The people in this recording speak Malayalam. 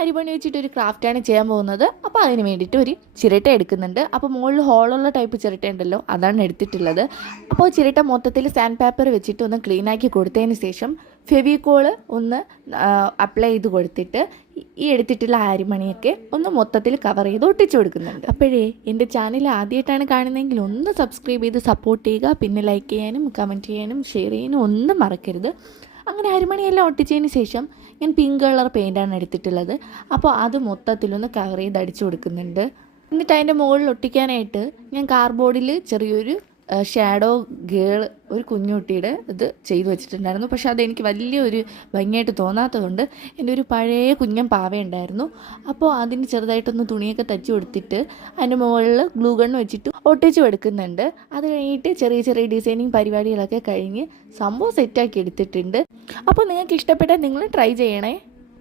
അരിമണി വെച്ചിട്ട് ഒരു ക്രാഫ്റ്റാണ് ചെയ്യാൻ പോകുന്നത്. അപ്പോൾ അതിന് വേണ്ടിയിട്ട് ഒരു ചിരട്ട എടുക്കുന്നുണ്ട്. അപ്പോൾ മുകളിൽ ഹോളുള്ള ടൈപ്പ് ചിരട്ട ഉണ്ടല്ലോ, അതാണ് എടുത്തിട്ടുള്ളത്. അപ്പോൾ ചിരട്ട മൊത്തത്തിൽ സാൻഡ് പേപ്പർ വെച്ചിട്ട് ഒന്ന് ക്ലീൻ ആക്കി കൊടുത്തതിന് ശേഷം ഫെവിക്കോള് ഒന്ന് അപ്ലൈ ചെയ്ത് കൊടുത്തിട്ട് ഈ എടുത്തിട്ടുള്ള അരിമണിയൊക്കെ ഒന്ന് മൊത്തത്തിൽ കവർ ചെയ്ത് ഒട്ടിച്ചു കൊടുക്കുന്നുണ്ട്. അപ്പോഴേ എൻ്റെ ചാനൽ ആദ്യമായിട്ടാണ് കാണുന്നതെങ്കിൽ ഒന്ന് സബ്സ്ക്രൈബ് ചെയ്ത് സപ്പോർട്ട് ചെയ്യുക. പിന്നെ ലൈക്ക് ചെയ്യാനും കമൻറ്റ് ചെയ്യാനും ഷെയർ ചെയ്യാനും ഒന്നും മറക്കരുത്. അങ്ങനെ അരിമണിയെല്ലാം ഒട്ടിച്ചതിന് ശേഷം ഞാൻ പിങ്ക് കളർ പെയിൻ്റാണ് എടുത്തിട്ടുള്ളത്. അപ്പോൾ അത് മൊത്തത്തിലൊന്ന് കവർ ചെയ്ത് അടിച്ചു കൊടുക്കുന്നുണ്ട്. എന്നിട്ട് അതിൻ്റെ മുകളിൽ ഒട്ടിക്കാനായിട്ട് ഞാൻ കാർഡ്ബോർഡിൽ ചെറിയൊരു ഷാഡോ ഗേൾ ഒരു കുഞ്ഞുകുട്ടിയുടെ ഇത് ചെയ്തു വെച്ചിട്ടുണ്ടായിരുന്നു. പക്ഷെ അതെനിക്ക് വലിയൊരു ഭംഗിയായിട്ട് തോന്നാത്തതുകൊണ്ട് എൻ്റെ ഒരു പഴയ കുഞ്ഞൻ പാവയുണ്ടായിരുന്നു. അപ്പോൾ അതിന് ചെറുതായിട്ടൊന്ന് തുണിയൊക്കെ തച്ച് കൊടുത്തിട്ട് അതിൻ്റെ മുകളിൽ ഗ്ലൂ ഗണ്ണ് വെച്ചിട്ട് ഒട്ടിച്ച് കൊടുക്കുന്നുണ്ട്. അത് കഴിഞ്ഞിട്ട് ചെറിയ ചെറിയ ഡിസൈനിങ് പരിപാടികളൊക്കെ കഴിഞ്ഞ് സംഭവം സെറ്റാക്കി എടുത്തിട്ടുണ്ട്. അപ്പോൾ നിങ്ങൾക്ക് ഇഷ്ടപ്പെട്ടാൽ നിങ്ങൾ ട്രൈ ചെയ്യണേ.